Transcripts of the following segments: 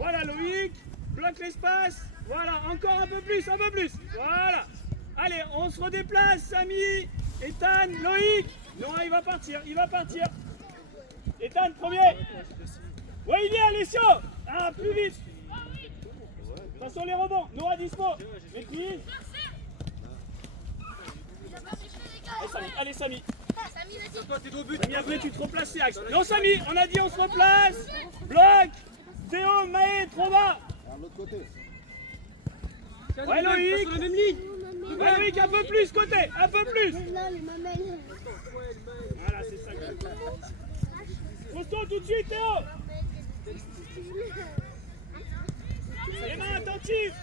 Voilà Loïc, bloque l'espace. Voilà, encore un peu plus, voilà. Allez, on se redéplace, Samy, Ethan, Loïc. Noah, il va partir. Ethan, premier. Ouais, il y est, Alessio. Ah, plus vite. Attention les rebonds. Noah, dispo. Maîtrise. Allez, Samy. Samy, après, tu te replaces, c'est axe. Non, Samy, on a dit on se replace. Bloc. Théo, Maë, trop bas. L'autre côté. Ouais, Loïc. Ouais, Loïc, un peu plus, côté. Un peu plus. Voilà, c'est ça. Costaud, tout de suite, Théo. Les mains attentives.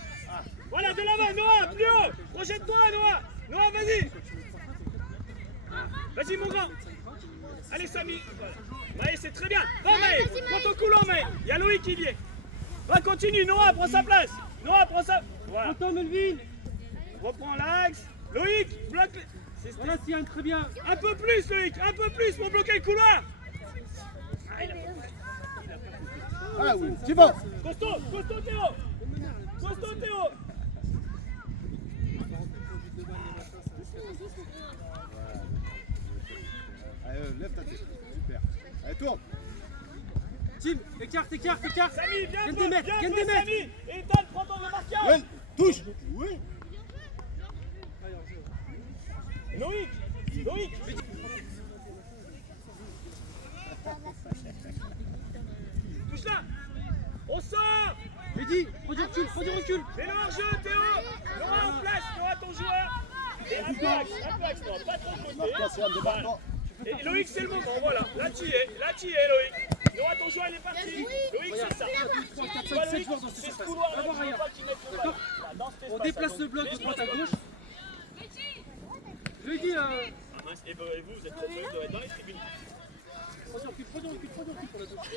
Voilà, de l'avant, Noah, plus haut. Projette-toi, Noah. Noah, vas-y. Vas-y, mon grand. Allez, Samy. Maë, c'est très bien. Va, Maë. Prends ton couloir, Maë. Il y a Loïc qui y est. Va, continue. Noah, prends sa place. Voilà. Content, Melvin. Reprends l'axe. Loïc, bloque. Voilà, Sian, très bien. Un peu plus, Loïc. Un peu plus pour bloquer le couloir. Ah oui, c'est bon. Costaud, Théo. Allez, lève ta tête. Super. Allez, tourne. Tim, écarte. Samy, viens Gagne peu, des mètres. Samy. Ethan, prends ton marquage. Gwen, touche. Oui. Loïc. Touche là. On sort. Mehdi, prends du recul. Mets le hors-jeu, Théo. Noah en place. Noah, ton joueur. Et un peu axe, Noah. Pas trop côté. Marque-toi, débarque-toi. Et Loïc, c'est le moment, voilà. Là, tu y es, Loïc. Noah, ton joueur, il est parti. Loïc, c'est ça. 4, 5, 6 joueurs dans ce C'est ce espace. couloir-là D'abord qu'il rien. faut pas qu'ils mettent le ballon. Là, dans cet On espace-là. déplace le bloc de droite à gauche. Je lui ai dit, Ah mince, et vous êtes trop fous, vous devez être dans les tribunes. prends du recul pour la gauche.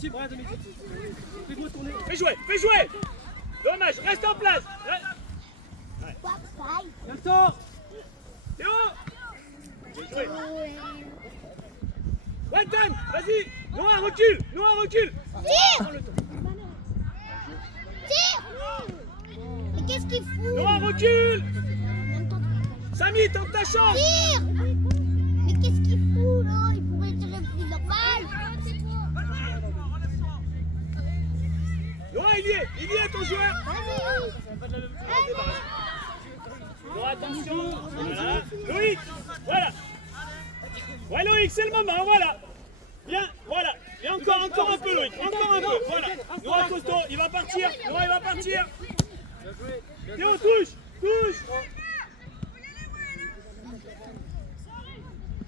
Tim, regarde, Mehdi. Fais-moi tourner. Fais jouer. Dommage, reste en place. Viens le temps. Théo. Bien joué. Wanton, vas-y. Noah, recule. Tire. Mais qu'est-ce qu'il fout? Noah, recule. En même temps, Samy, tente ta chance. tire. Mais qu'est-ce qu'il fout là? Il pourrait tirer plus normal. Noah, il y est ton joueur. Vas-y. Noah, attention. Voilà. Loïc, voilà. Ouais, Loïc, c'est le moment, voilà. Bien, voilà. Et encore un peu, Loïc. Encore un peu, voilà. Noah costaud, il va partir. Théo, touche.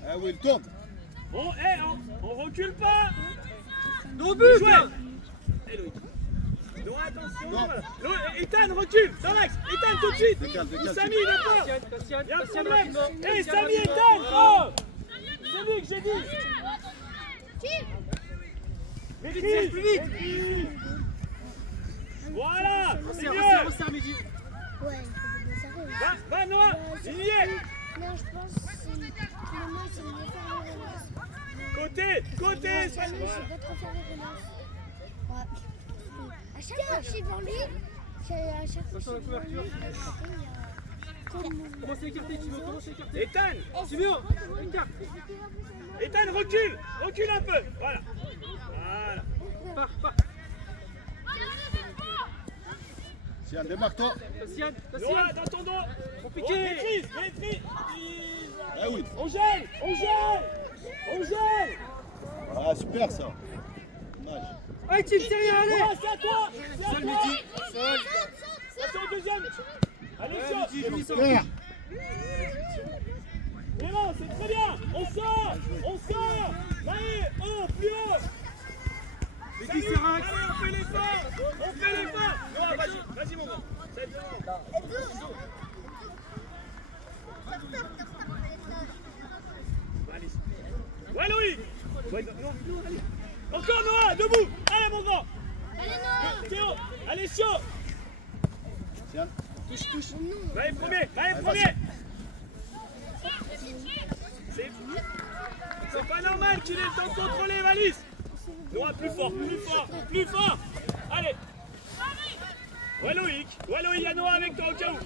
Ah oui, tourne. Bon, on recule pas. No but. Jouez. Et Loïc. Noah, attention. Non. Ethan, recule. Dans l'axe. Ethan, tout de suite. Décale. Samy, il a peur. Cassian, Il y a un Cassian, problème. rapidement. Hé, Samy, Ethan. Oh. C'est lui que j'ai dit. Maîtrise. Plus vite. Voilà. C'est mieux. Resserre, Mehdi. Ouais, il faut bien s'arrêter. Va, Noah. Il y est. Non, je pense que c'est le mieux, c'est de mieux faire les relances. Côté. C'est mieux, c'est pas trop faire les relances. Ouais. À chaque fois que je suis devant lui, à chaque fois que je suis devant lui, de l'autre côté, il y a... Commence à écarter, Timo. Ethan. Timo, écarte. Ethan, recule un peu. Voilà. Pars. Sian, démarque-toi. Cassian. Noah, dans ton dos. Compliqué. Maîtrise. Ah oui. On gèle. Ah, super ça. Dommage. Allez, Tim, c'est rien, allez. Noah, c'est à toi. Seul, Mehdi. Seul. Attention au deuxième. Allez, Ouais, sors. Mehdi, joue ça. Super. Mais non, c'est très bien. On sort. Maë, plus haut. Mehdi, c'est rack. Allez, on fait l'effort. Noah, vas-y mon gars. C'est devant. Allez. Ouais, Loïc. Allez. Encore Noah, debout. Allez, mon grand. Allez, non. Théo, allez, Sio. Sian. Touche. Maë, premier. C'est pas normal qu'il ait le temps de contrôler, Valise. Noah, plus fort. Allez. Ouais Loïc, il y a Noah avec toi au cas où.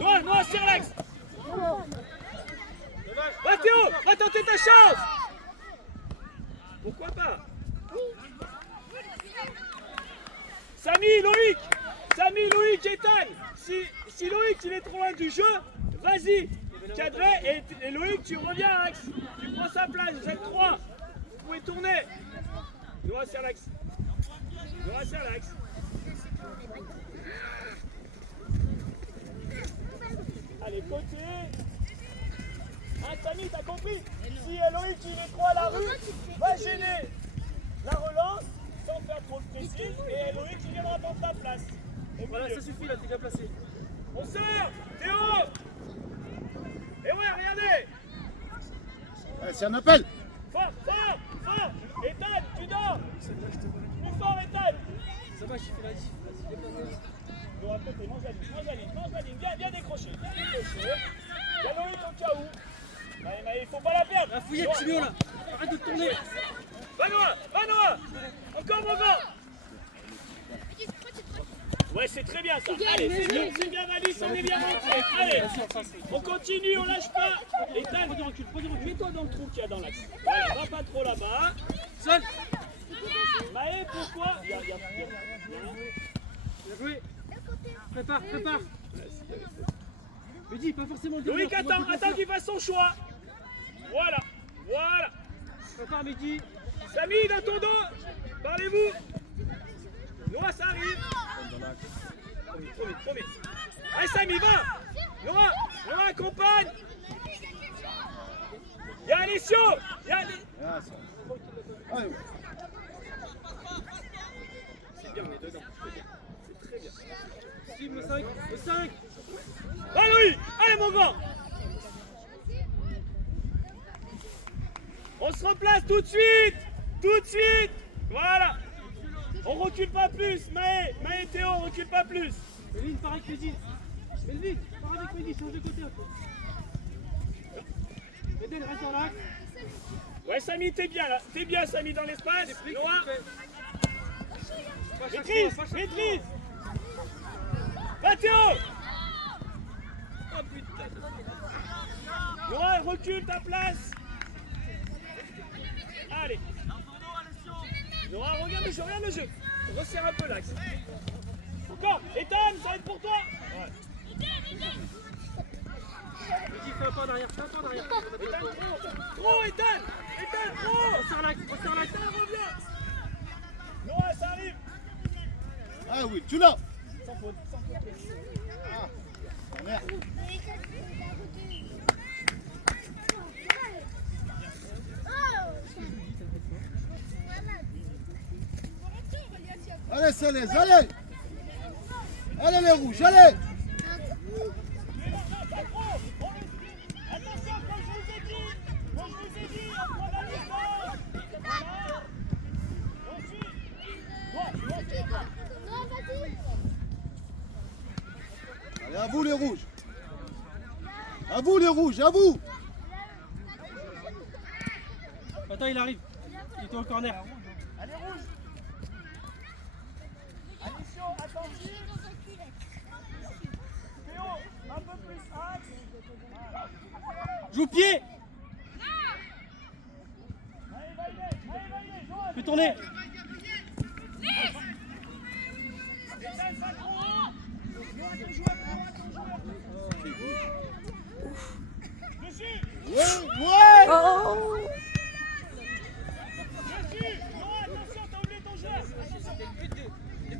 Noah, sur l'axe. Va Théo, va tenter ta chance. Pourquoi pas? Samy, Loïc, Ethan. Si Loïc il est trop loin du jeu, vas-y, cadré et Loïc tu reviens à l'axe. Tu prends sa place, vous êtes 3. Vous pouvez tourner. Noah sur l'axe. Allez, côté. Samy, t'as compris? Si Loïc il est trop à la rue, va gêner la relance sans faire trop de pressing et Loïc il viendra prendre ta place. Voilà, ça suffit là, t'es bien placé. On sort, Théo. Et ouais, regardez. Allez, c'est un appel. Fort. Ethan, tu dors. Plus fort, Ethan. Ça va, j'ai fait la diff. Bon, à côté, mange la ligne. Viens décrocher. Il y a Loïc au cas où. Mais il faut pas la perdre. La fouillette, Chimio là. Arrête de te tourner. Va Noah. Encore mon gars. Ouais, c'est très bien ça. Allez, c'est bien Malice, on est bien monté. Allez, on continue, on lâche pas. Ethan, recule. Mets-toi dans le trou qu'il y a dans l'axe. Voilà, va pas trop là-bas. Seul. Maë, pourquoi? Bien joué. Prépare. Mais dis, pas forcément le Loïc, attends qu'il fasse son choix. Voilà. Prépare, Mehdi. Samy, dans ton dos. Parlez-vous. Noah, ça arrive. Promets. Allez, Samy, va. Noah, accompagne. Il y a Alessio. Ah, ça. Allez, oui. C'est bien, on est dedans. C'est très bien. Steve, le 5. Allez, Loïc. Allez, mon grand. On se replace tout de suite. Voilà. On recule pas plus, Maë et Théo, on recule pas plus. Melvin, pars avec Mehdi. Melvin, pars avec Mehdi, change de côté un peu. Medel, reste dans l'axe. Ouais, Samy, t'es bien là. T'es bien, Samy, dans l'espace. Noah, maîtrise. Va, Théo. Oh putain. Noah, recule ta place. Allez. Noah, regarde le jeu. Resserre un peu l'axe. Encore. Ethan, ça va être pour toi. Mehdi, fais un pas en arrière. Ethan, trop, Ethan, trop. Resserre l'axe. Ethan, reviens. Noah, ça arrive. Ah oui, tu l'as. Sans faute. Ah, merde. Allez, Céleste, allez. Allez, les rouges, allez. Attention, comme je vous ai dit, on prend la distance. Allez, à vous les rouges. À vous. Attends, il arrive. Il est au corner. Allez, rouge. Attention, attentif. Théo, un peu plus axe. Joue pied. Allez, Noah, Fais tourner. Ethan, pas trop haut. Noah, ton joueur. Dessus. Ouais. Dessus. Noah, attention, t'as oublié ton joueur. Côté,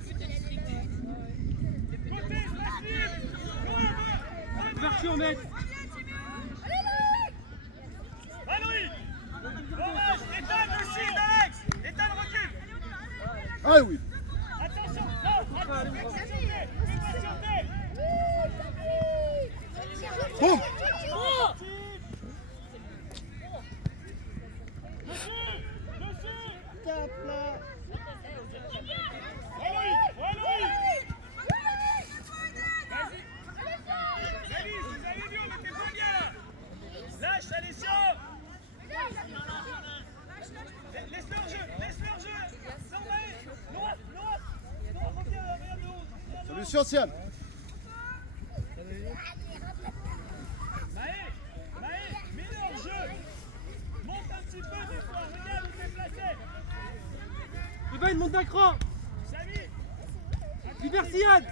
space libre. Noah, va. Ouverture, mec. Va, Loïc. Dommage. Ethan, aussi, Alex. Ethan, recule. Ah oui. Attention. Boum. Lâche, Alessio. Laisse-le. Attention, Sian. Maë, mets-le en jeu. Monte un petit peu des fois. Regarde où t'es placé. Ruben, monte d'un cran. Samy. Libère Sian.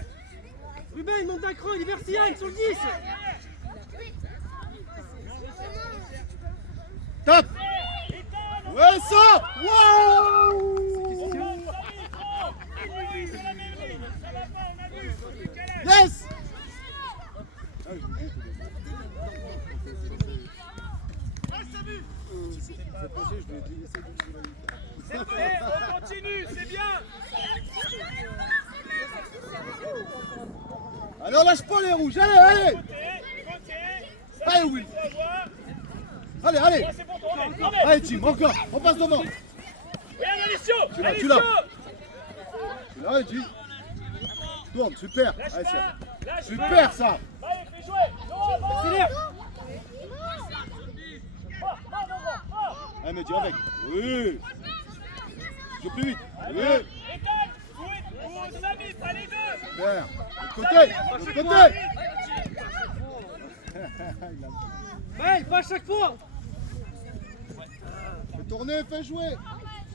Ruben, monte d'un cran, libère Sian sur le 10. Top. Ouais, ça. Wow. Yes. C'est prêt, on continue, c'est bien. Alors lâche pas les rouges, allez. Allez, Will. Allez, allez. C'est bon, tournez. Allez, Tim, encore. On passe devant. Regarde Alessio. Tu l'as. Alessio. Tu l'as, Tim. Tourne, super. Lâche Allez, pas, Sian. lâche Super, ça. pas. Allez, fais jouer. Non, Accélère. Allez, Mehdi, avec. Oui. Joue plus vite. Oui. École. Ou Samy, pas les deux. Super. De côté. De côté. Ouais, pas à chaque fois. Fais tourner, fais jouer.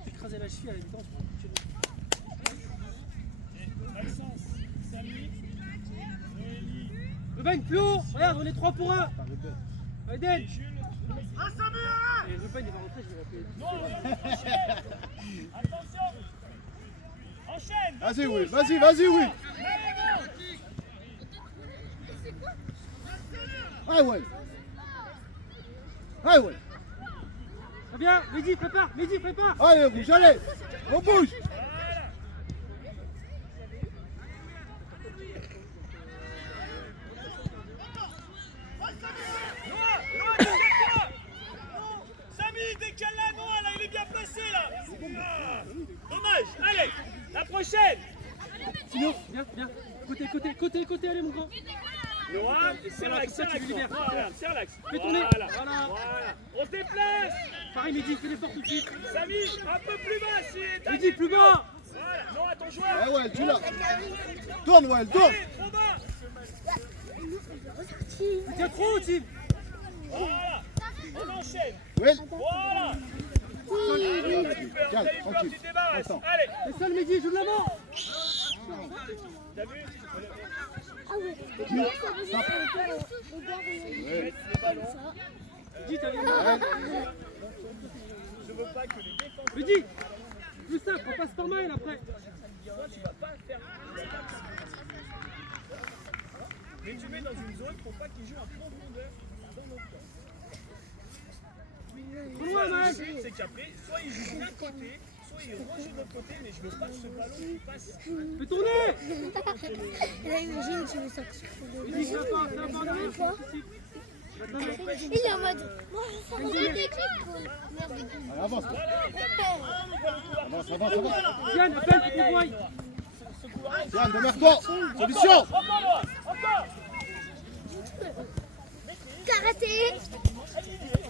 Écraser la cheville à la mi-temps. Maxence, Samy, Noélie, Ruben, plus haut. Regarde, on est 3 pour 1. Aiden. Jules. Et Ruben, il va rentrer, je vais l'appeler. Non, enchaîne. Attention. Enchaîne. Vas-y, Will. Vas-y, vas-y, Will. Allez, Will. Allez, Will. Très bien, Mehdi, prépare. Mehdi, prépare. Allez, rouge, allez. On bouge. Samy, décale-la, Noah, là, il est bien placé, là. Ah, dommage. Allez, la prochaine. Sinon, viens, viens. Côté, allez, mon grand. Noah, serre l'axe, Comme ça, tu le libères. Voilà, serre l'axe. Fais tourner. Voilà. Voilà. On déplace. Pareil, Mehdi, fais l'effort tout de suite. Samy, un peu plus bas, si t'as Mehdi, plus bas. Voilà, Noah, ton joueur. Allez, Will, tu l'as. Tourne, Will, tourne. Allez, trop bas. Tiens trop haut, Tim. Voilà, on enchaîne. Will. Voilà. Calme, tranquille. Tu débarrasses. Attends. Allez, Fais ça, le Mehdi, joue de l'avant. t'as vu? Ah ouais. Mehdi, t'as vu. Je veux pas que les défenseurs. Mehdi, plus simple, on passe par mail après. Toi, tu vas pas faire. Mais tu mets dans une zone pour pas qu'ils jouent en profondeur dans notre camp. Trop loin, Le Maël. but, c'est qu'après, soit ils jouent d'un côté, soit ils rejouent de l'autre côté, mais je veux pas que ce ballon il passe. Fais tourner. Là, imagine, tu veux sortir. Mehdi, fais un pas, fais un pas en arrière. Il est en mode. Moi, je sors des trucs. Merde, Allez, avance. Avance, avance, avance. Tiens, appelle pour qu'on voie. Sian, démerde-toi. Solution. Encore. Karaté.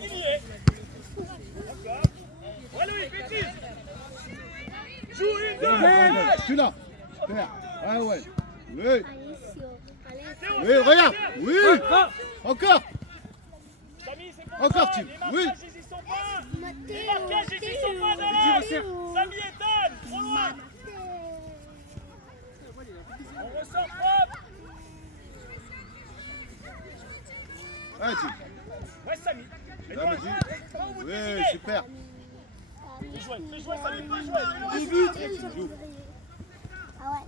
Il y est. D'accord. Ouais, Louis, bêtise. Joue une, deux. Tu l'as. Super. Allez, ouais. Oui. Alessio. Oui, regarde. Oui. Ah, Encore. Samy, c'est pour Encore, toi. Tim. Les Oui. marquages, ils y sont pas. Les Matteo. marquages, ils y sont pas dans Mehdi, l'air. resserre. Samy et Dan, trop loin. On ressort propre. Allez, Tim. Ouais, Samy. Et Là, Noah, Mehdi. va au bout de tes Oui, idées. super. Fais jouer, Samy, fais jouer. Joue. Ah ouais.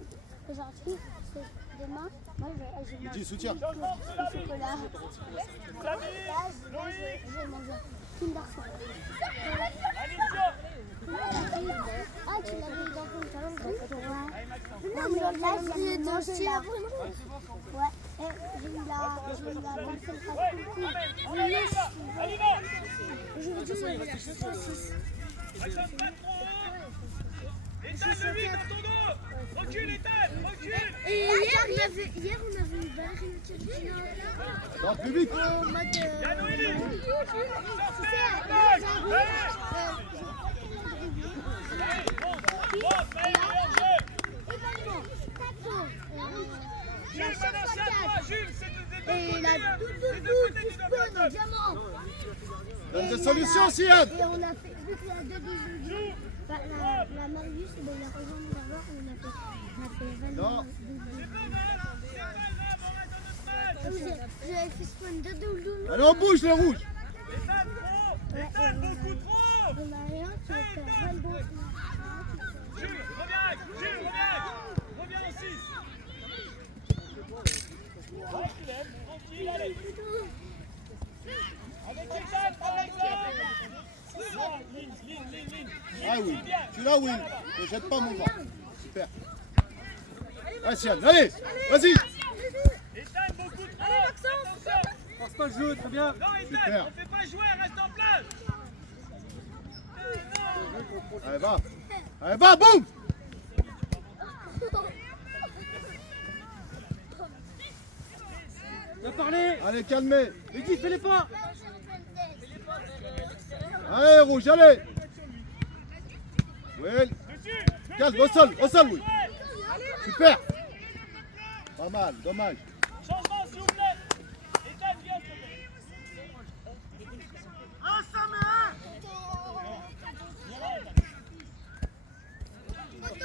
Aujourd'hui, c'est demain. Moi, je Mehdi, soutien. chocolat. Samy, Louis, Je vais manger Kinder Surprise. Alicia. Ah, tu l'as vu dans ton salon? Ouais. Non, mais là, j'ai mangé là. Ouais. Et j'ai eu la boîte de Allez, va. Aujourd'hui, il y avait la saucisse. Attention, pas trop haut. Étale de lui dans ton dos. Recule, Étale, recule. Et hier, on avait une ballerine turquine Non, plus vite. en mode. Yann Willy. Jules, c'est des deux Et côtés, la hein. double Des deux boule côtés, qui tu dois spawn faire au top. diamant. Donne Et des il y solutions, a- Sian. Et on a fait, vu que la double joue, bah, la Marius, ben, il a rejoint nous d'abord, on a fait 20 Non. J'avais fait spawn de double. Allez, on bouge les rouges. Ethan, trop. Ethan, beaucoup trop. On a rien qui a fait 20 bons. Jules, reviens. Jules, reviens. Reviens en 6. Ouais, tu lèves. Tranquille, allez. Avec Ethan, par exemple. Non, ligne. Ah oui, Bien. tu l'as, Will. Ne jette pas mon vent. Super. Allez, Sian, allez, vas-y. Ethan, beaucoup trop. Attention. Force pas le jeu, très bien. Non, Ethan, Super. on fait pas jouer, reste en place. Allez, va. Allez, va, boum. Viens parler. Allez, calmez. Mehdi, fais les pas. Allez, rouge, allez. Will. Dessus. Calme, au sol, Will. Super. Pas mal, dommage. Changement, s'il vous plaît. Ethan, viens, s'il te plaît.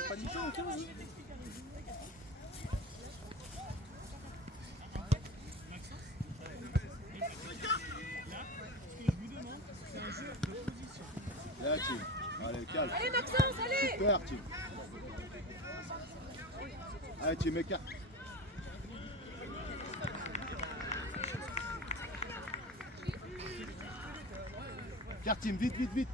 Pas du tout, ok, vas-y. Là, Tim. Allez, calme. Allez Maxence, allez. Super, Tim. Allez, Tim, écarte. Écarte, Tim, vite.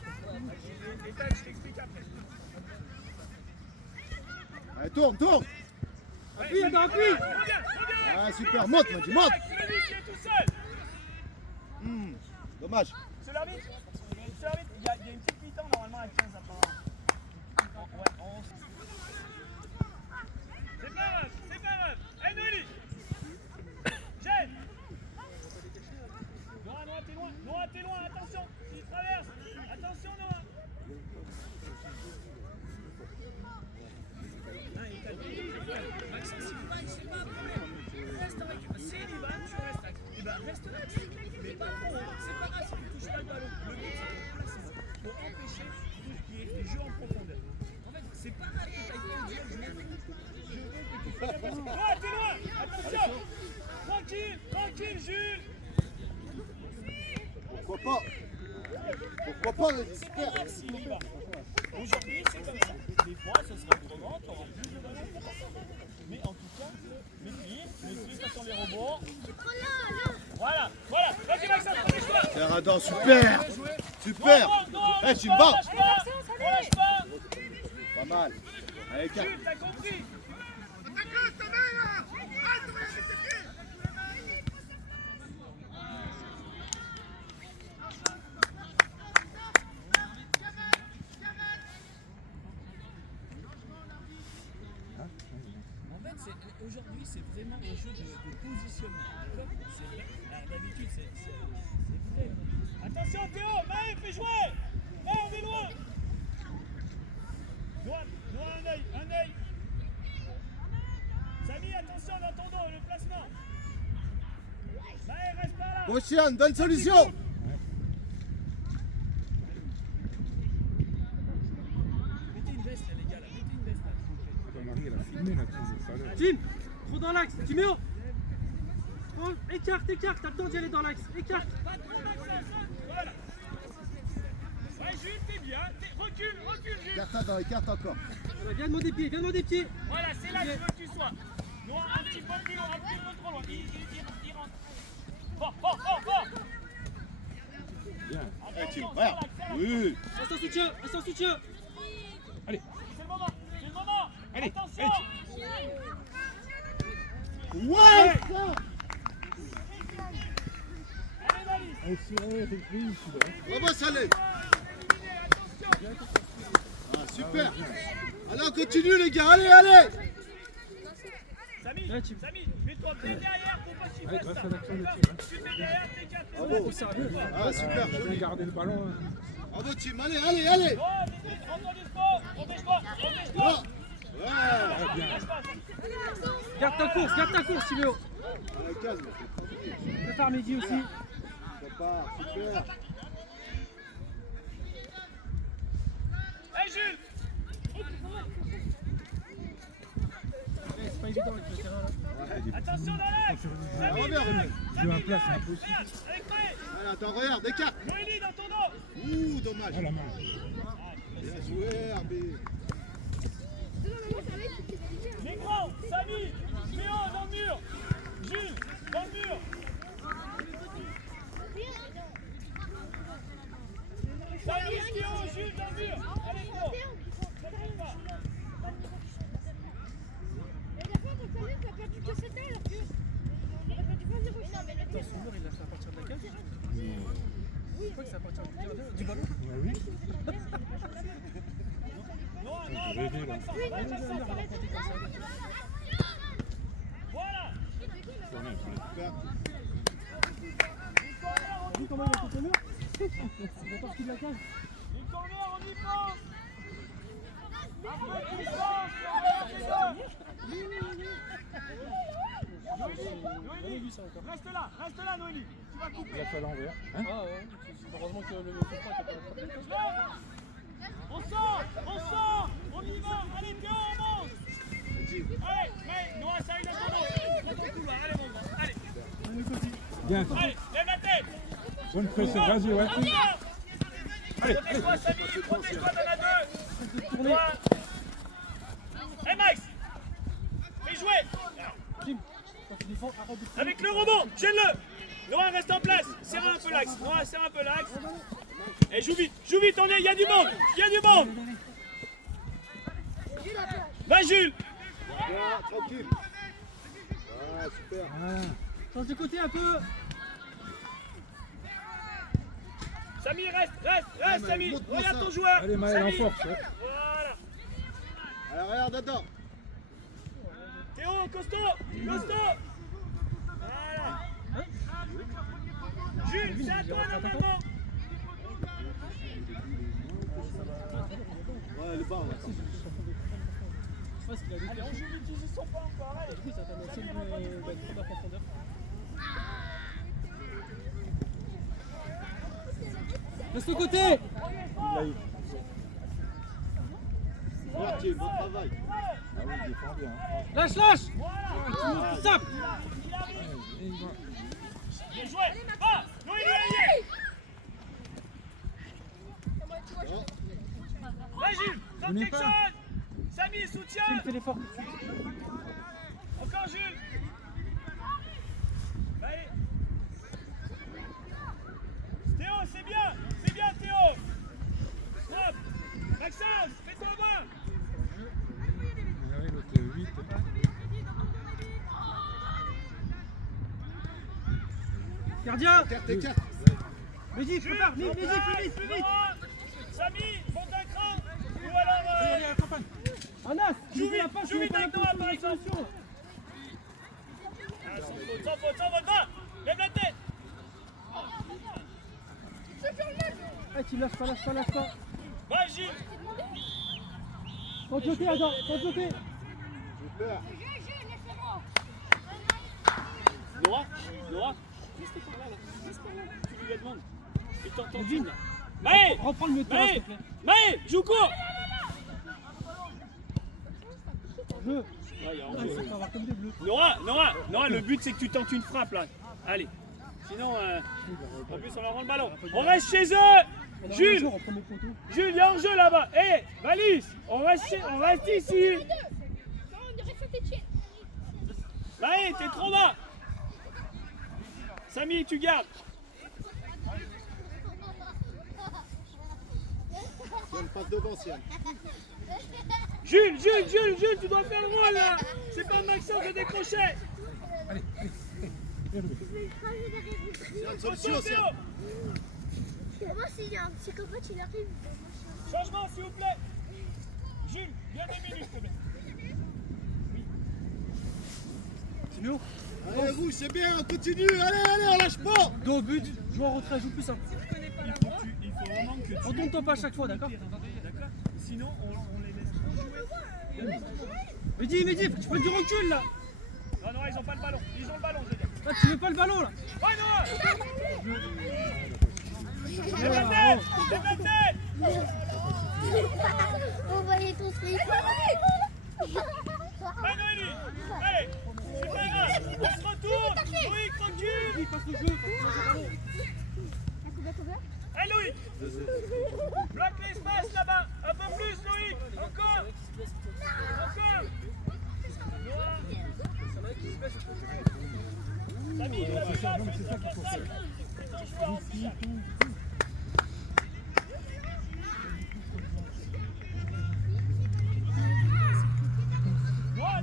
Ethan, je t'explique après. Allez, tourne. Appuie, attends, appuie. Reviens. Ah, super, monte, Madi, monte. C'est l'arbitre qui est tout seul. Dommage. C'est l'arbitre. Il y a une petite mi-temps normalement à 15 apparemment. Ouais, 11. C'est pas grave. Hey Noélie. Gêne. Noah, t'es loin. Attention. Il traverse. Attention, Noah. Maxence, il va, c'est pas un problème. Reste avec. S'il y va, tu restes avec. Et ben reste là-dessus. Mais pas trop. C'est pas grave si tu touches pas le ballon. Le but, c'est pour empêcher tout ce qui est les jeux en profondeur. En fait, c'est pas grave que tu ailles pas le dire. Je veux que tu fasses attention. Toi, t'es loin. Attention. Tranquille, Jules. Pourquoi pas, Madi, C'est pas super. grave s'il y va. Aujourd'hui, c'est comme ça. Des fois, ce sera trop grand, tu auras plus de ballons pour passer. Mais en tout cas, maîtrise, attention les robots. Voilà. Vas-y, Maxence, prends les C'est Radon, super. Eh, Tim, va. Relâche pas. Pas mal. Allez, écarte. Jules, t'as compris. En fait, aujourd'hui, c'est vraiment un jeu de positionnement. D'accord. D'habitude, c'est vrai. Attention, Théo. Maë, fais jouer. On est loin. Noah, un œil. Samy, attention dans ton dos, le placement. Maë, reste par là. Bon, Sian, donne solution. Mettez une veste, là, les gars. Mettez une veste. Marie, elle a filmé là, ça a l'air. Tim, trop dans l'axe. Timéo. Oh, écarte, t'as le temps d'y aller dans l'axe. Écarte. Pas trop, Maxence. Voilà. Ouais, Jules, t'es bien. Recule, Jules. Écarte encore. Voilà, viens de des pieds. Voilà, c'est là que je veux que tu sois. Noah, un petit peu plus loin, un petit peu trop loin. Il rentre. Fort. Bien. Allez, Tim, Attention, regarde. c'est là. Oui. Reste en soutien. Allez, C'est le moment. Allez, Attention. Ouais. Allez, Malice. allez, c'est pris, Bravo, Salé. Ah, super. Alors, continue, les gars. Allez. Samy, mets-toi bien derrière pour pas qu'il Allez, fasse grâce ça. à l'action D'accord. là-dessus. Tu te mets derrière, t'es 4. Bravo. Ah, super, Bien joli. garder le ballon. Hein. Bravo, team. Allez, allez, allez. Oh, rentre du sport. Protège-toi. Là. Ouais. Ah, bien. Garde ta course, Timéo. Allez, calme. Prépare Mehdi aussi. Ça part, super. Hey Jules. C'est pas évident avec le terrain là. Attention dans l'axe. Samy, reviens, reviens. Jouer en place, c'est impossible. regarde, avec Maë. Allez, attends, regarde, écarte. Noélie dans ton dos. Ouh, dommage. Ah, la main. Bien joué, Herbie. Les grands, Samy, Théo dans le mur. Jules, dans le mur. Samy, Théo, Jules dans le mur. Allez, Théo. Dans son mur, il l'a fait à partir de la cage. Je crois que c'est à partir du ballon. Ouais, oui. Non, J'ai rêvé, là. voilà. Tournez, tournez. Super. T'as vu comment il a fait le mur? Il est parti de la cage. Une corner, on y pense. Après, tu penses. Noélie, reste là, Noélie. Tu vas couper. Il a fait à l'envers. Hein? Ah ouais, heureusement que le coup franc était pas là. On sort, on y va. Allez, Théo, on monte. Allez, mais Noah, ça il a ton dos. Prends ton couloir, allez, mon gars. Allez, Bien. allez, lève la tête. Bonne pression, vas-y, ouais. Allez, Protège-toi, Samy, protège-toi dans la 2. Toi. Hey, Max. Fais jouer. Jim, quand tu défends, arrête de Avec le rebond, gêne-le. Noah, reste en place. Serre un peu l'axe. Noah, serre un peu l'axe. Et joue vite, on est, il y a du monde. Va, Jules. Bien, tranquille. Ah, super. change de côté un peu. Samy, reste, Samy. montre-moi Regarde ça. ton joueur. Allez, Maël, en Samy. force. Ouais. Voilà. Allez, regarde, attends. Théo, costaud. Voilà. Jules, c'est à toi normalement. Ouais, le bas, ouais. Je pense qu'il a Allez, on joue vite, ils y sont pas encore. Allez. Du coup, ça permet aussi de mettre trop de profondeur. Reste au côté. Bien, team, bon travail. Ah oui, il défend bien. Lâche. Tu tapes. Bien joué. Ah, Noélie, allez. Non. Va, Jules, donne Venez quelque pas. chose. Samy, soutien. Jim, fais l'effort. Encore Jules. Allez. Théo, c'est bien Théo. Hop. Maxence, fais-toi voir. Ouais, l'autre 8. Gardien. Écarte. Mehdi, prépare. Mehdi, plus vite. Samy, monte un cran. Ou alors... Anas, Joue tu la vite, passe, joue vite tu avec la Noah, passe, par exemple. solution. Sans faute, va. Lève la tête. Eh, tu lâches pas. Va, Gilles. Contre le côté, Adam, contre le côté. Super. Noah, reste par là. Tu lui la demandes. Et t'entends Gilles là. Maë, Reprends le milieu de terrain, s'il te plaît. Maë, joue court. Jeu. Ouais, il y a un Ah, jeu. ça peut avoir comme des bleus. Noah, le but c'est que tu tentes une frappe là. Allez. Sinon, en plus on leur rend le ballon. On reste chez eux. On a un Jules, joueur en premier poteau. il y a un jeu là-bas. Hé, Valise, on reste ici. Maë, t'es trop bas. Samy, tu gardes. Tiens, passe devant, Sian. Jules, tu dois faire le rôle là. C'est pas Maxence de décrocher. Sian, Attention, solution, Théo. Sian. Moi, s'il y a un psychopathe, il arrive. Changement s'il vous plaît. Jules, viens 2 minutes s'il te plaît. Timéo, Allez, vous, c'est bien, on continue. Allez, on lâche pas. dos au but, joue en retrait, joue plus simple. Il faut vraiment que tu... Retourne-toi pas à chaque fois, d'accord? D'accord. Sinon, on les laisse trop jouer. Mehdi, tu prends du recul là. Non, non, ils ont pas le ballon. Ils ont le ballon, je veux dire. Ah, tu veux pas le ballon là? Ouais, non. Lève la tête. Lève la tête. On voyait tous les Allez, Noélie. Allez, c'est pas grave. On se retourne. Loïc, tranquille. Il passe le jeu, passe le ballon. Allez, Loïc. Bloque l'espace là-bas. Un peu plus, Loïc. Encore. Encore. Samy, il a vu ça, fais ça, fais ça. C'est ton joueur en plus.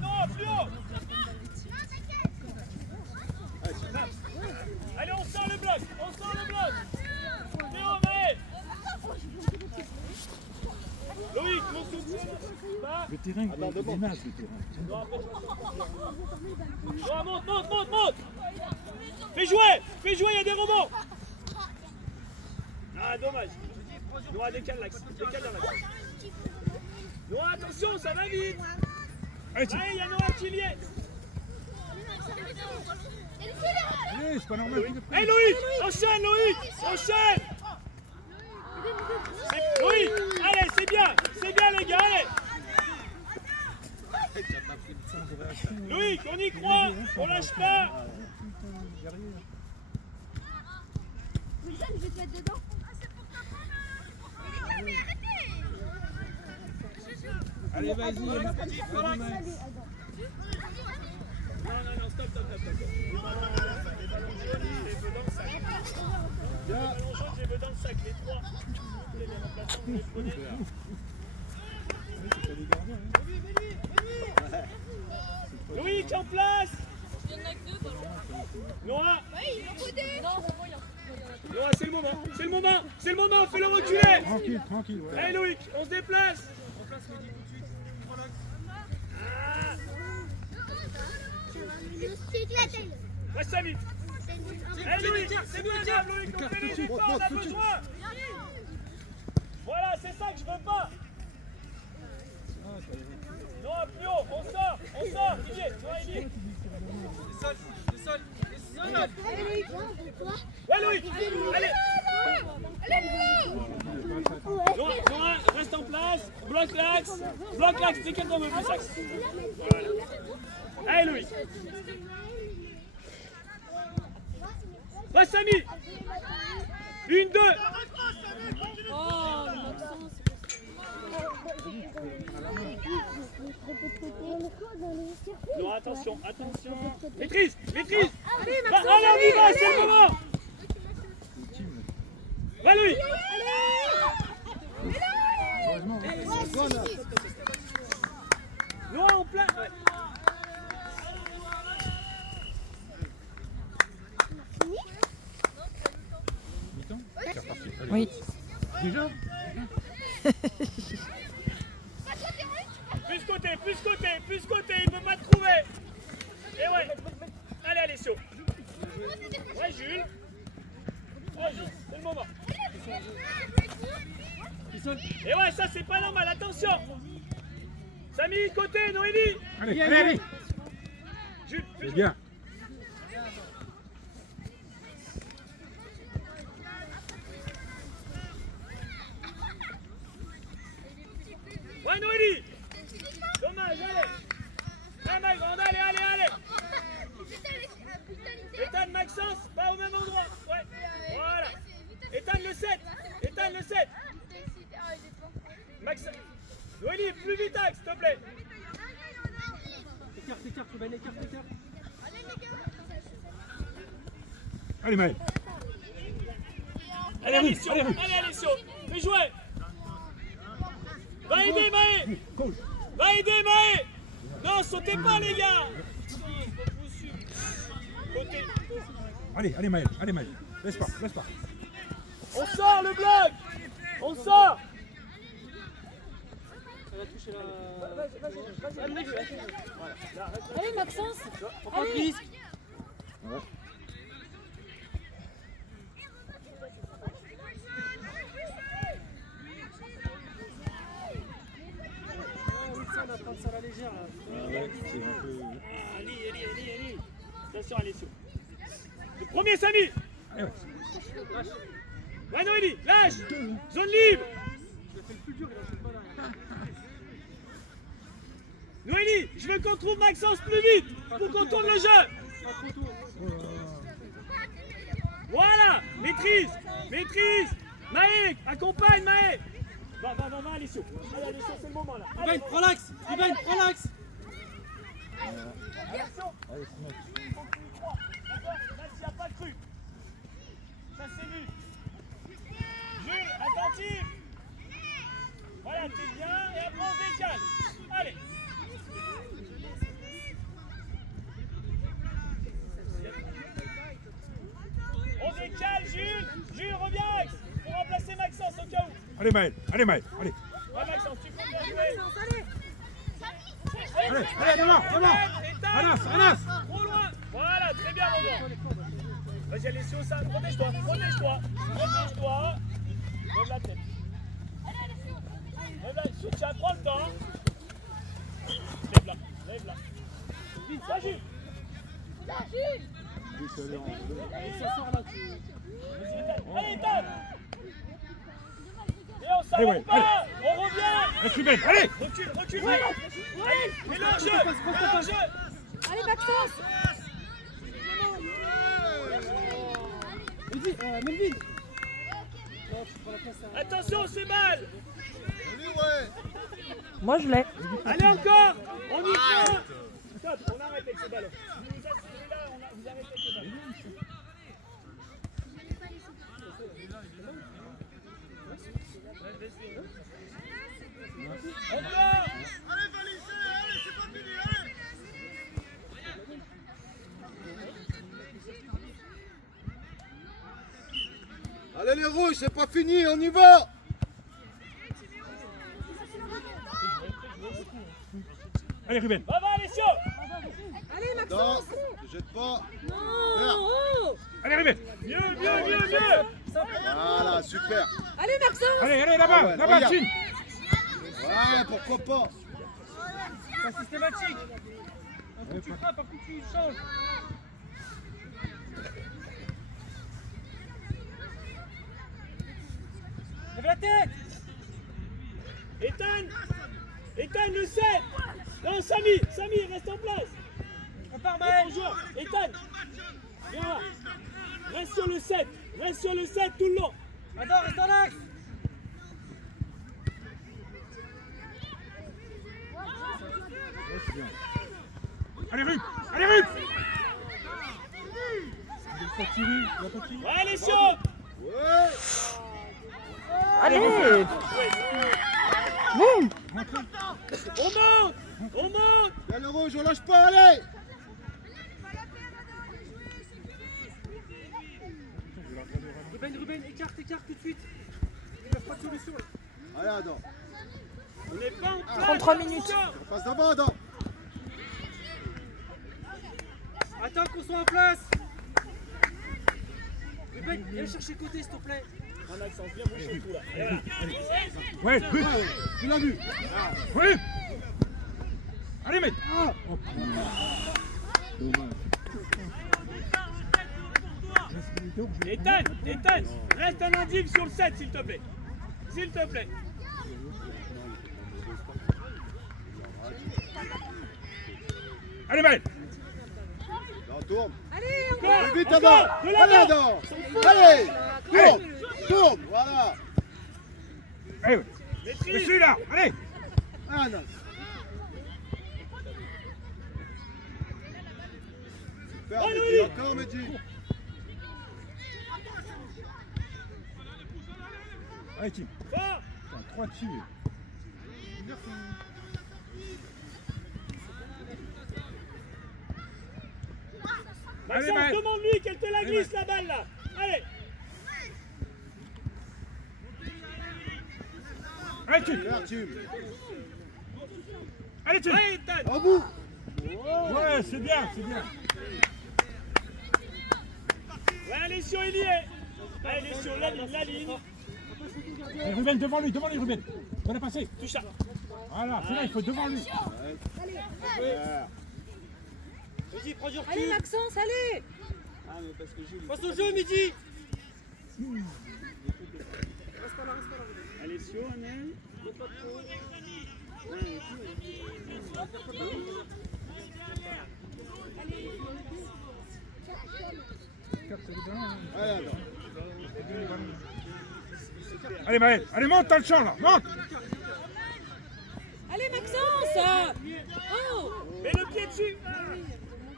Non, plus haut. Allez, on sort le bloc. Théo, Maël. Loïc, mon soutien. Le terrain, il est naze, le terrain. Noah, monte. Fais jouer, il y a des rebonds. Ah, dommage. Noah, décale l'axe. Noah, attention, ça va vite. Allez, il y a Noah qui y est. Allez, c'est pas normal. Hey Loïc, enchaîne Loïc. Loïc, allez, c'est bien les gars, allez. Loïc, on y croit, on lâche pas. Je vais te mettre dedans. Allez, vas-y. Non, stop. Les ballons jaunes, je les veux dans le sac. Les ballons jaunes, je les veux dans le sac, les trois. Les remplaçants, vous les prenez. Loïc en place. Noah. Noah, c'est le moment, fais-le reculer. Tranquille, ouais. Allez Loïc, on se déplace. Reste à vite. Allez Loïc, c'est bien grave Loïc, on fait les efforts, on a besoin. Voilà, c'est ça que je veux pas. Non, plus haut, on sort, Didier, il est. Ouais Loïc, allez. Noah, reste en place, bloque l'axe, décale ton peu plus axe. Voilà. Allez Loïc. Va Samy. 1, 2. Non, attention. Maîtrise. Allez, on y va, c'est le moment. Va Loïc. Noah en plein. Ouais. Oui. Déjà? Plus côté, il peut pas te trouver. Et ouais. Allez, Alessio. Ouais, Jules, c'est le moment. Et ouais, ça c'est pas normal, attention. Samy, côté, Noélie. Allez. Jules, C'est bien. Ouais, Noélie. Dommage, allez. Ma grande, allez. Éteins Maxence, pas au même endroit. Ouais, voilà. Éteins le 7. Maxence. Noélie, plus vite, axe, s'il te plaît. Écarte, Ruben, écarte. Allez, Maël. Allez, Alessio. Fais jouer. Va aider Maë. Non, sautez pas, les gars. Côté. Allez, Maël. Laisse pas. On sort le bloc. On sort. Elle va toucher la... Allez Maxence. Prends pas de risque. légère là. Ouais, c'est un peu. Allez. Attention, Alessio. Le premier, Samy. Allez, ouais. Ouais, Noélie, lâche. Zone libre. Il a fait le plus dur, il a fait pas derrière. Noélie, je veux qu'on trouve Maxence plus vite pour qu'on tourne le jeu. Pas trop tôt. Voilà, maîtrise. Maë, accompagne Maë. Va, Alessio. Allez, Alessio, c'est le moment là. Ruben, prends l'axe. Ruben, prends l'axe. Attention. Allez, c'est bon. Il faut que tu y crois. D'accord? Même s'il n'y a pas de truc. Ça, c'est vu. Jules, attentif. Voilà, t'es bien. Et après, on se décale. Allez. On décale, Jules. Jules, reviens pour remplacer Maxence au cas où. Allez, Maël, allez. Ouais, Maxence, tu peux bien jouer. Allez, devant. Anas. Trop loin. Voilà, très bien, mon gars. Vas-y, Alessio, ça, protège-toi. Lève la tête. Soutien, prends le temps. Lève-la. Vite, ça, Jules. Et ça sort là. Allez, Ethan. Et on Allez, ouais, s'arrête pas. On revient. Allez, Ruben, allez. Recule. Allez, mets-le en jeu. Allez, Maxence. Melvin. Non, tu prends la place à... Attention, c'est mal. Moi, je l'ai. Allez, encore. On y va. Stop, on arrête avec ce ballon. Vous assurez là, vous arrêtez avec ce ballon. Encore. Allez, Valissez, allez, c'est pas fini, allez. Allez, les rouges, c'est pas fini, on y va. Allez, Ruben. Va, Alessio. Allez, Non, Maxence. ne jette pas. Non. Allez, Ruben. Mieux. Voilà, super. Allez, Maxence. Allez, Ah là-bas, ouais, là-bas, regarde. Tim. Ouais, pourquoi pas. C'est systématique. Un coup tu frappes, un coup tu changes. Lève la tête. Ethan, le 7. Non, Samy, reste en place. Repars, Bon Maël. joueur. Ethan, viens là. Reste sur le 7 tout le long. Adore, reste en axe. Allez, Ruben. Ouais, Alessio. Ouais. Allez. On monte. Bien, les rouges, on lâche pas, allez. Ruben, écarte tout de suite. Il n'y a pas de solution. Allez, Adam. On n'est pas en place. 33 minutes. On passe d'abord, Adam. Attends qu'on soit en place. Ruben, viens chercher le côté s'il te plaît. Un accent, viens boucher le coup là. Et voilà. Ouais, Ruben. Ouais, tu l'as vu. Oui. Allez, mec. Ethan, reste un indice sur le 7 s'il te plaît. Allez, Maël. Non, tourne. Allez, Encore, Plus vite, encore, Adam. de Allez, l'avant. Adam. Allez. Tourne, voilà. Allez, ouais. Maîtrise. Et celui-là, allez. Ah, non. Super, Oh, Mehdi, Louis. encore, Mehdi. Allez, Tim. Fort. 3 dessus. Maxence, Maël. demande-lui qu'elle te la glisse la balle là. Allez. Allez, Tim. Super, Tim. Allez, Tim. Allez, Ethan. En bout. Ouais, c'est bien. Ouais, Alessio, il y est. Allez, Alessio, la ligne. Et Ruben, devant lui, Ruben. On a passé. Touche ça. Voilà, c'est là, il faut devant lui. Mehdi, prends du Allez, recul. Maxence, allez. Passe au jeu, Mehdi. Allez, Sio, Anel. Allez, Maël, allez, monte dans le champ là, monte. Allez, Maxence. Oh. Mets le pied dessus.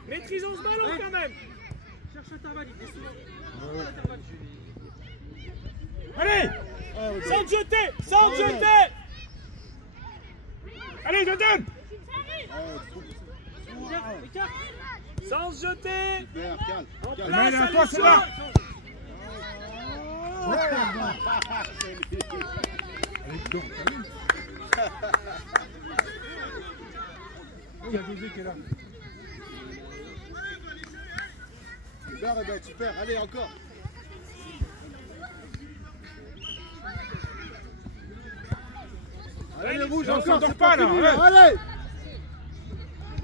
Maîtrisons ce ballon quand même. Cherche l'intervalle, il est souvent. Allez. Sans te jeter, sans te jeter. Allez, je donne. Écarte. Sans se jeter. Super, calme. En Calme. place, Allez, à toi, allez, c'est Sio. là. Allez, donc, allez. Il y a José qui est là. Super, Rebecca, super. Allez, encore. Allez, les rouges, Non, encore. ça dort C'est pas, là, fini, ouais. Allez.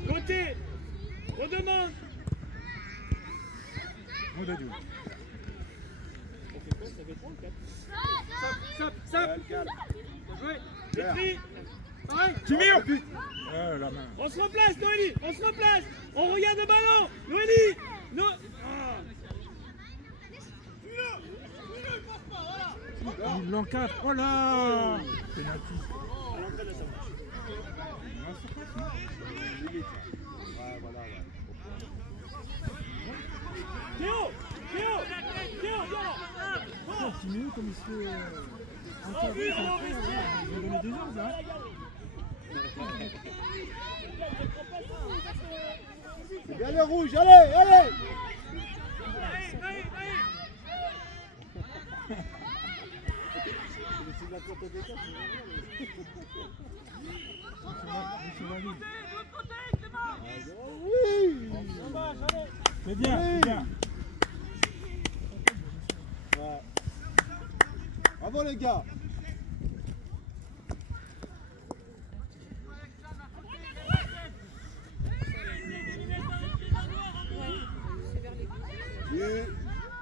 Côté. Redemande. On a dit. Sap. Calme, calme. Bien joué. Maîtrise. Pareil. Timir. Vite. La main. On se replace, Noélie. On se replace. On regarde le ballon. Noélie. No... Ah. Il l'encadre. Oh là. Pénalty. À l'entrée de sa marche. Ouais, voilà, ouais. Théo. Viens là. Timir, comme il se fait encadrer, ça le fait, il va donner des ordres là. Bien les rouges, allez. C'est bien, c'est bien. Ouais. Bravo les gars. Oui,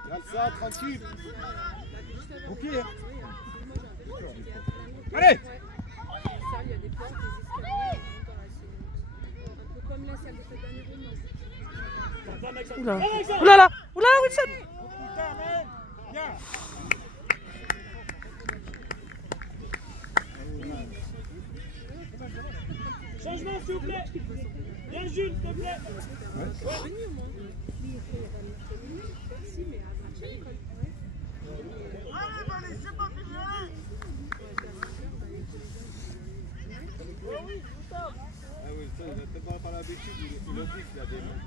regarde ça, tranquille. Au pied. Allez. Ça, il y a des portes, des escaliers. Un peu comme la salle de cette dernière réunion. Oula. Oulala, oulala, Wilson. Putain, man. Viens. Changement, s'il vous plaît. Viens, Jules, s'il te plaît. Ah oui, ça, il va tellement par l'habitude, il oublie qu'il a des mains.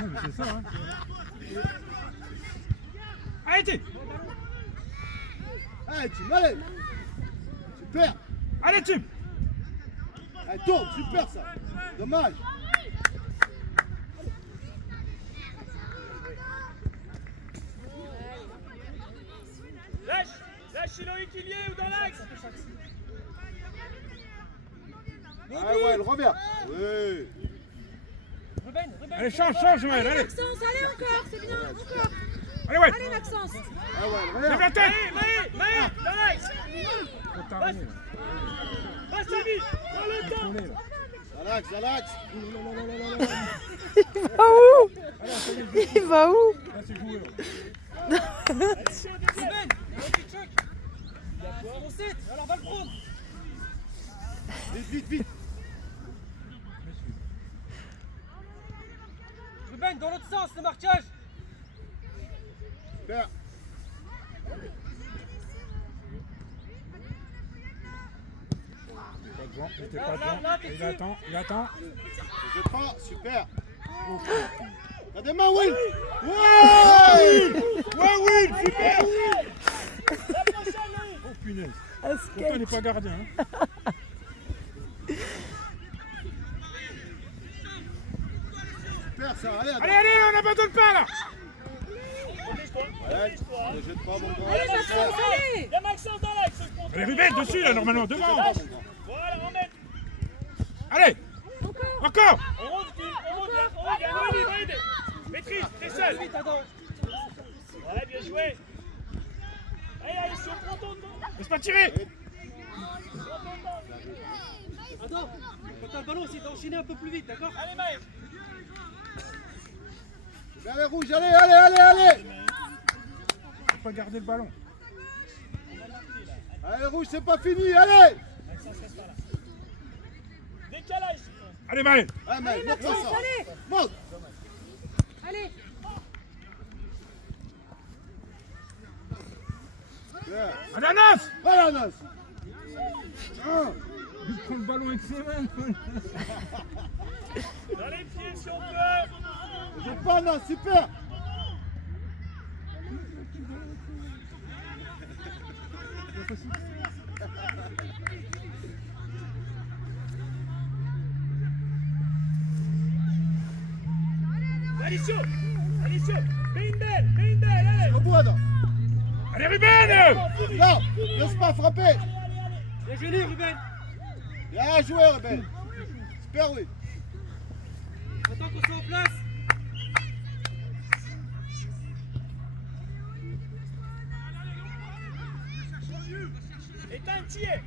Non, mais c'est ça, hein. Arrêtez. Allez, Tim, allez. Super. Allez, Tim. Allez, tourne, super ça. Dommage. Lâche Loïc, il y est ou dans l'axe. Ah ouais, elle revient. Oui. Ruben. Allez, change, Maël, allez. Maxence, allez encore, c'est bien, encore. Allez, ouais. Allez, Maxence. Ah ouais, elle Lève revient. la tête. Maë, dans l'axe. Faut t'arrêter, là. Passe la vie, prends le temps. Tournez, là. Alex, Alex. Il va où? Là, c'est joué, là. Ruben. Petit choc. On sait. Alors, va le prendre. Vite. Ruben, dans l'autre sens, le marquage. Super. Il était pas devant. Il attend. Je prends, super. T'as des mains, Will. Ouais, Will, super. Oh, punaise. Pourtant, il n'est pas gardien, hein. Super ça, allez, Allez, on n'abandonne pas, là. Allez, ne jette pas, mon gars. Allez, Maxence, allez. Il y a Maxence dans l'axe. Allez, Ruben, dessus, là, normalement, devant. Voilà, Encore. On monte bien, Noélie, va aider. Maîtrise, t'es seul. Vite, Adam. Ouais, bien joué. Allez, si on prend ton temps. Laisse pas tirer. Adam, quand t'as le ballon, essaye d'enchaîner un peu plus vite, d'accord? Allez, Maël. Vers les rouges, allez. Faut pas garder le ballon. Allez, les rouges, c'est pas fini, allez. Décalage. Allez, Maël. Ah, mais monte ça. allez. Monte. Allez, Bien. Allez, à 9. Allez, Anas. Il prend le ballon avec ses mains. Dans les pieds si on peut. J'ai pas Anas, super. Alicio, fais une belle, allez. Au bout, Adam. Allez, Ruben. Non, laisse pas frapper. Bien joué, Ruben. Bien joué, Ruben. Super, oui. Attends qu'on soit en place.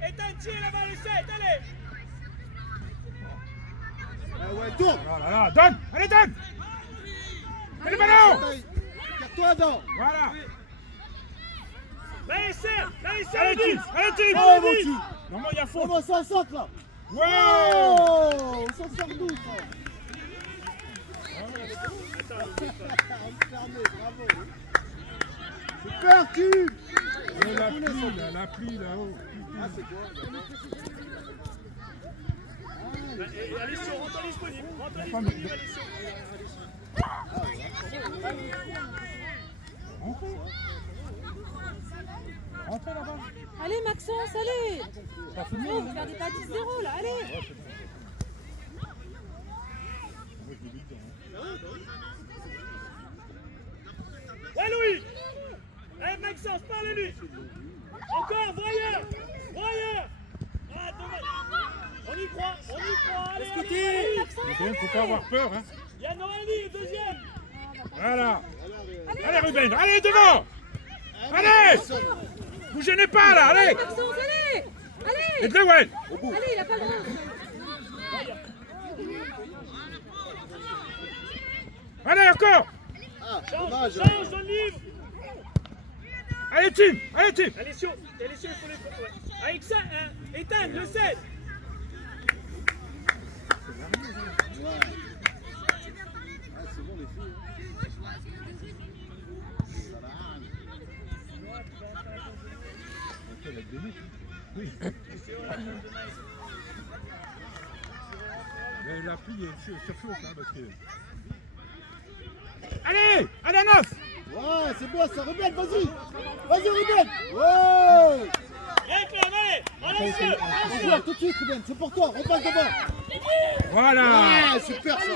Éteins là-bas le 7, allez. Ah ouais, tourne. Voilà, donne. Allez, donne. Allez, le ballon. Garde-toi, Adam. Voilà. Allez, serre, Allez, le Tim. 10. Allez, Tim. Oh, mon Dieu. Normalement, il y a faute. Comment ça saute, là? Ouais. Oh, on s'en sort d'où, ça? Fermé, bravo. Super, tu. La pluie là-haut. Ah, c'est quoi? Alicio, rentre disponible. Alicio. Rentrez là-bas. allez Maxence, allez. Oh, vous perdez pas 10-0 là, allez. Ouais, Louis. Eh, Maxence, parle-lui. Encore, voyeur. Ah, dommage. On y croit, allez, allez. Il ne faut pas avoir peur. Hein. Il y a Noélie, le deuxième. Voilà. Allez, Ruben. Allez, devant. Allez. Vous gênez pas là, allez. Maxence, allez. Allez. Et de là, ouais. Allez, il a pas le droit. Allez, encore. Ah, Change, dommage. dans le livre. Allez, Tim. Alicio, il faut les prendre. Ouais. Avec ça, Ethan, le 7. Ouais. Ah, c'est bon, les filles. Oui. Mais la pluie est surchauffe, hein, parce que... Allez, à 9. Ouais, c'est bien ça, Ruben, vas-y, Ruben. Ouais. Bien, Clem, allez. Allez, monsieur. On joue tout de suite, Ruben, c'est pour toi, on passe devant. Voilà. Ouais, super ça.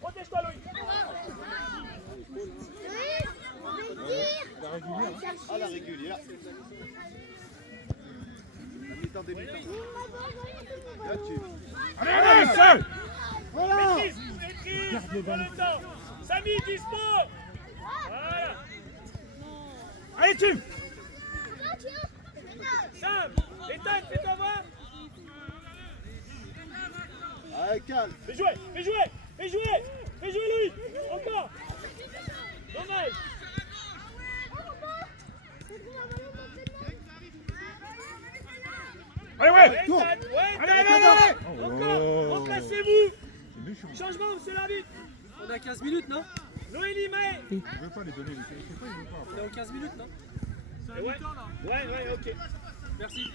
Protège-toi, Loïc. Ah, la régulière. La mi-temps des mi-temps. Là, Allez, seul. Voilà. Maîtrise, en même temps. Samy, dispo. Voilà. Allez, Tim. Sam, Ethan, fais-toi voir. Allez, calme. Fais jouer, Louis. Encore. Dommage. Allez, ouais. Tourne. Allez. Encore. Oh. Remplacez-vous. C'est méchant. Changement, monsieur l'arbitre. On a 15 minutes, non? Noélie, Maë. Il veut pas les donner. Je sais pas, il veut pas. On est en 15 minutes, non? Ouais, ok. Merci.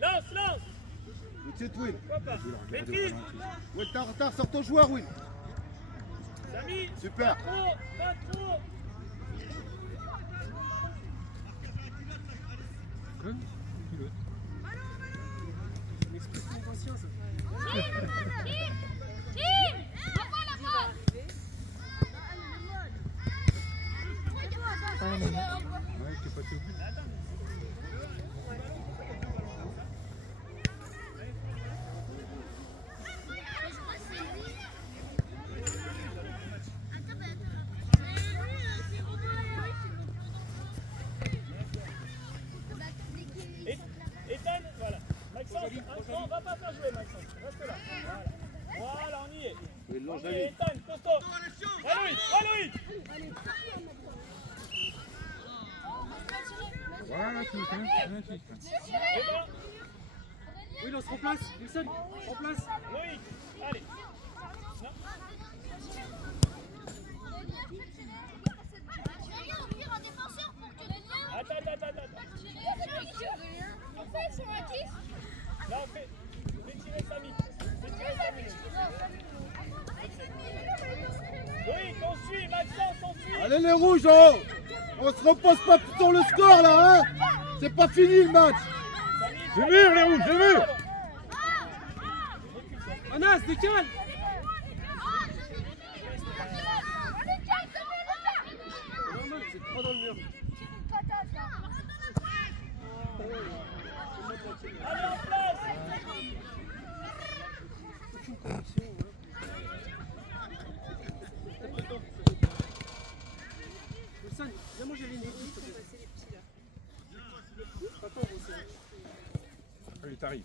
Lance. C'est Will. Papa. Maîtrise. Will, t'es en retard, sors ton joueur, Will. Samy. Super. Pas trop. On explique mon conscience. Ouais, t'es passé au but. Non, Ok, je l'avais. Ethan, costaud. Va Loïc, va Loïc. Voilà, c'est ça. Oui, on se remplace. Wilson, remplace. Loïc, allez. Non. Attends. Là, fais tirer Samy. Loïc, on suit, Maxence, on suit. Allez les rouges, oh. On se repose pas sur le score là, hein. C'est pas fini le match. Je mure, les rouges, je mure. Anas, décale. Normal, c'est trop dans le mur. Allez, en place. Wilson, viens manger les négis. Allez, t'arrives.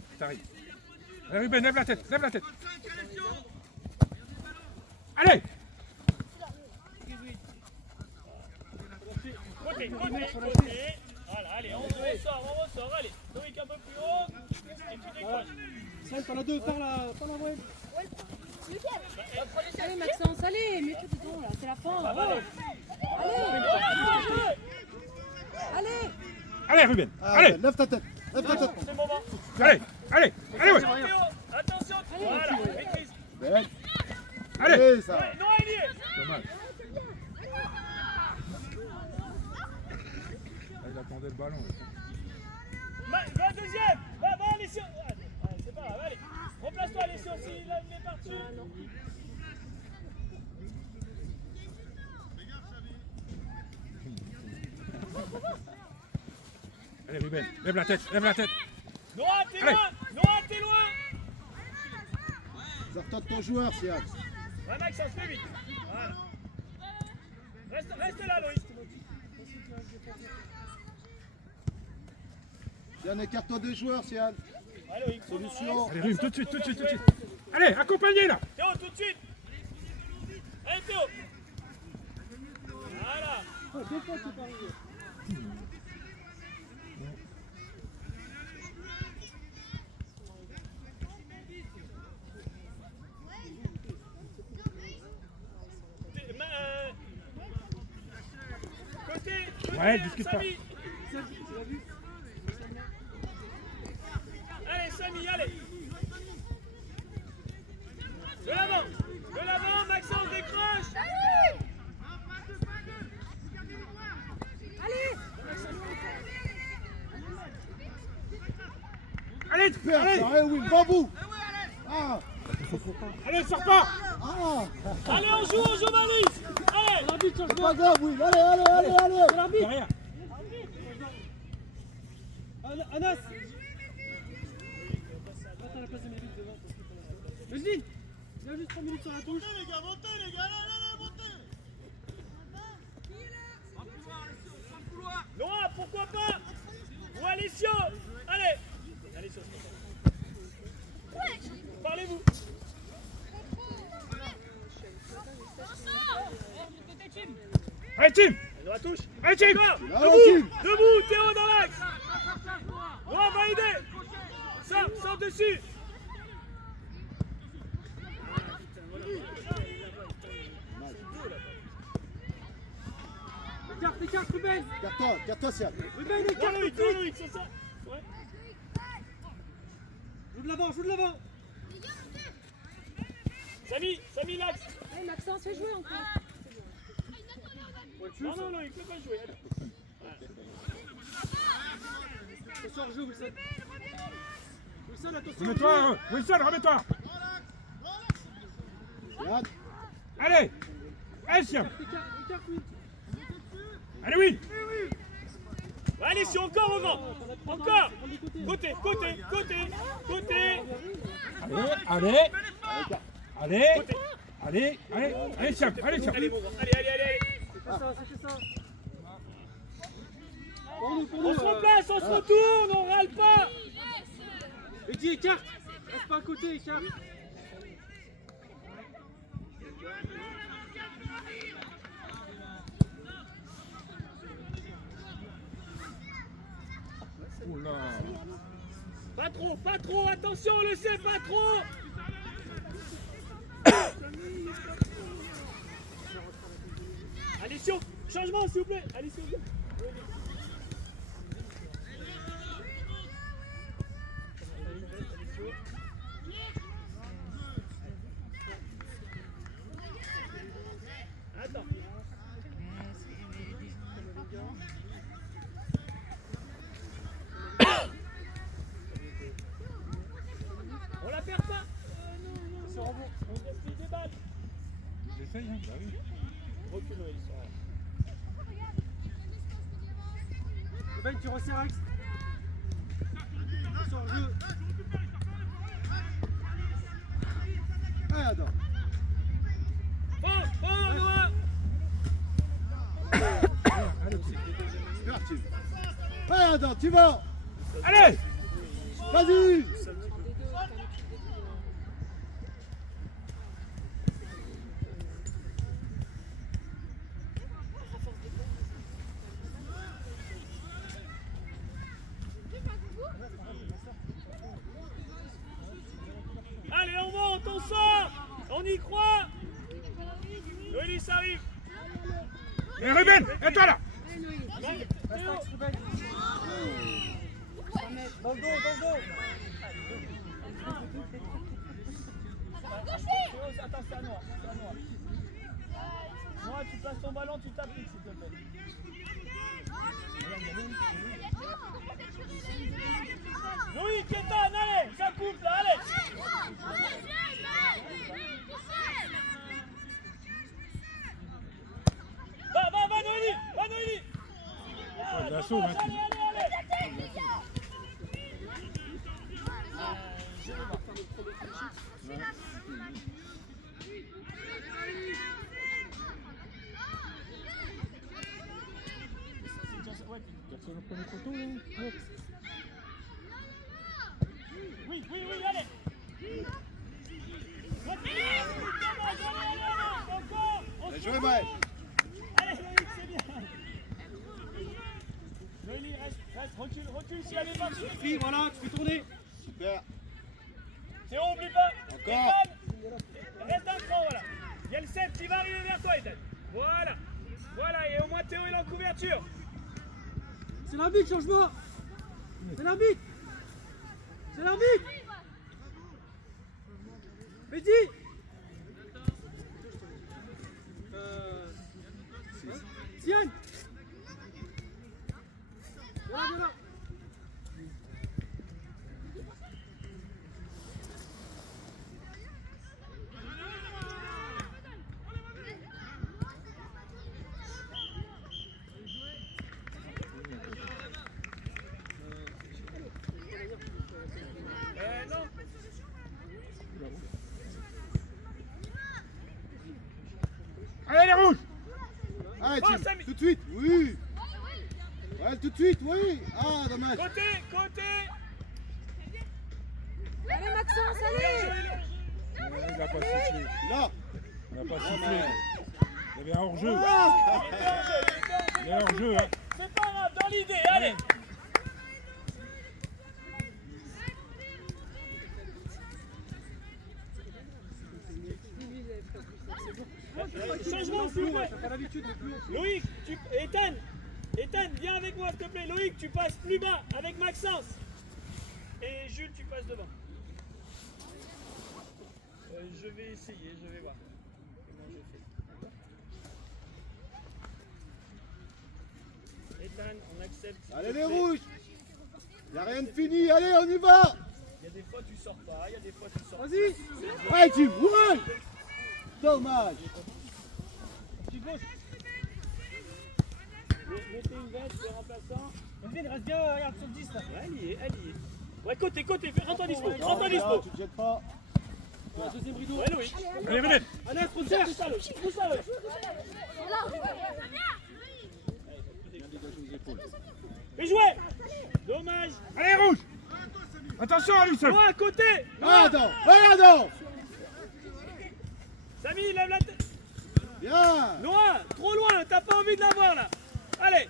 Allez, Ruben, lève la tête. Allez. Côté. Voilà, allez, on ressort, allez. Loïc un peu plus haut. Et tu décroches. Sam, t'en as deux, par la web. Allez Maxence, allez, mets-toi dedans là, c'est la fin. Allez. Allez, Ruben. Ah, Allez. lève ta tête. C'est le moment. Allez, ouais. Attention, voilà, maîtrise. Ben. Allez. Allez, ça. Non, il y est. Dommage. Il attendait le ballon. Va deuxième. Va, allez sur. Allez, c'est pas grave, allez. Remplace-toi, allez sur s'il est parti. Allez, Ruben, lève la tête. Noah, t'es Allez. loin. Sors-toi de ton joueur, Sian. Ouais, Maxence, fais vite. Voilà. Reste là, Loïc. Sian, écarte-toi des joueurs, Sian. Allez, Loïc, Solution. Allez, Ruben, tout de suite. Allez, accompagnez là. Théo, tout de suite. Allez, Théo. Voilà. Deux fois, c'est pas arrivé. Côté. Ouais, discute pas. Samy. Allez, Samy, allez. De l'avant, Maxence décroche. Allez, Allez, Will, bambou. Ah. allez, sors pas. Ah. Allez, on joue, Malice. Allez. C'est pas grave, Will. Allez. Derrière. Anas. Attends, la place de Mélite devant. Vas-y. Il y a juste 3 minutes sur la touche. Noah, pourquoi pas. Ou Alessio. Allez. Alessio. Parlez-vous. Allez, Tim. Noah touche. Allez, Tim. Debout, Théo dans l'axe. Noah va aider. Sors dessus. Écarte, Ruben. Garde-toi, Sian. Ruben, écarte. Loïc, c'est ça. Ouais. Joue de l'avant. Samy l'axe. Allez Maxence, fais jouer encore. Non, Loïc, ne peux pas jouer. Attention, rejoue, Wilson. Wilson, attention. Remets-toi, Wilson, remets-toi. Sian. Allez, Siam. Écarte, oui. Allez, oui. Allez, si encore, encore. Côté. Allez, Siam. Allez, mon grand. Allez. C'était ça. Pour nous. On se replace, on se retourne, on râle pas. Eddie, écarte. Reste pas à côté, écarte. Oh là. Pas trop, attention, on le sait, pas trop. Addition, changement s'il vous plaît. Allez, s'il vous plaît. Attends. On la perd pas. Non. On gaspille des balles. J'essaye, hein. Bah oui. Recule, il sort. Ben, tu resserres Axe. Attention, jeu. Allez, Adam. Noah. Super team. Allez, Adam, tu vas. Allez. Vas-y. Allez, on monte, on sort. On y croit. Loïlis arrive. Et Ruben, et toi là. Reste Axe, Ruben. Dans le dos, Attends, c'est à Noah. Noah, tu places ton ballon, tu t'appliques s'il te plaît. Loïc, Kétan, allez, ça coupe là, allez. Va Noélie. Oh, l'assaut, hein. Allez. Personne au premier poteau, hein. Hop. Oui, allez. Encore. Bien joué, Maël. Allez, Loïc, c'est bien. Noélie, reste, recule si elle est partie. Pris, voilà, tu peux tourner. Super. Théo, oublie pas. Encore. Ethan, reste un cran, voilà. Il y a le 7 qui va arriver vers toi, Ethan. Voilà, et au moins Théo il est en couverture. C'est l'arbitre, changement. C'est l'arbitre. Mehdi. Sienne. Voilà. Non. Allez les rouges. Allez, Oh, Tim, Samy. tout de suite, oui. Ouais, tout de suite, oui. Ah, dommage. Côté. Allez Maxence, allez. Il n'a pas sifflé. Là. Il n'a pas sifflé. Il y avait un hors-jeu. Ah. Il y a un hors-jeu, hein. C'est pas grave, dans l'idée, allez. Changement s'il vous plaît. T'as pas l'habitude de plus haut. Loïc, Ethan, viens avec moi s'il te plaît. Loïc, tu passes plus bas avec Maxence. Et Jules, tu passes devant. Je vais essayer, je vais voir comment je fais. Ethan, on accepte. s'il Allez, te les plaît. rouges. Il n'y a rien de fini. Allez, on y va. Il y a des fois tu sors pas, il y a des fois tu sors. Vas-y. Allez, Tim, ouais. Dommage. Mettez une veste, les remplaçants. Melvin, reste bien, regarde sur le 10 là. Ouais, elle y est. Ouais, côté, rentre en dispo, Non, rentre en dispo. tu te jettes pas. Deuxième rideau. Ouais, Loïc. Allez, venez. Allez, frontière. Pousse ça, Loïc. Mais jouez. Dommage. Allez rouges. Attention à lui seul. Toi à côté. Adam. Allez, Adam. Samy, lève la tête. Bien. Noah, trop loin, t'as pas envie de la voir là. Allez,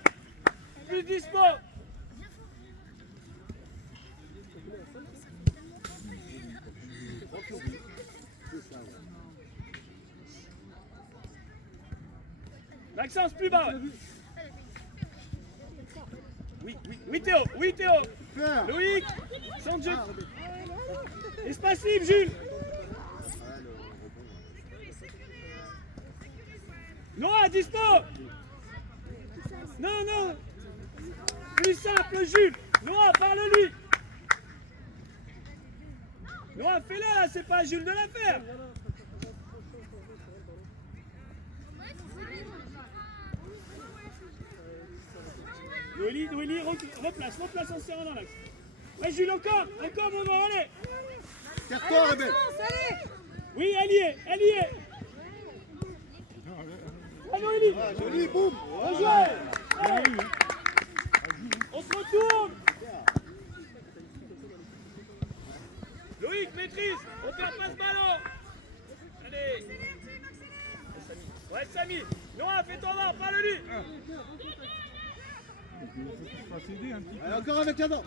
plus dispo. Maxence, plus bas. Oui Théo, oui Théo. Faire. Loïc, centre de jeu. Espace libre, Jules. Noah, dispo. Non. Plus simple, Jules. Noah, parle-lui. Noah, fais-la, là, c'est pas à Jules de la faire. Noélie, replace en serrant dans l'axe. Ouais, Jules, encore, mon gars, allez. Serre-toi, Rebelle. Oui, elle y est. Ah, Noélie. Ah, joli, boum. On joue. Allez. On se retourne. Loïc, maîtrise. On perd pas ce ballon. Allez. Ouais, Samy. Noah, fais ton vent, parle-lui. Il faut qu'il se fasse aider un petit peu. Allez, encore avec Adam.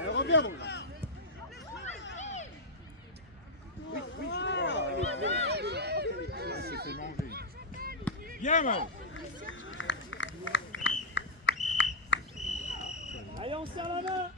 Allez, reviens, mon gars. Il s'est fait manger. Bien, Mao. Allez, on serre la main.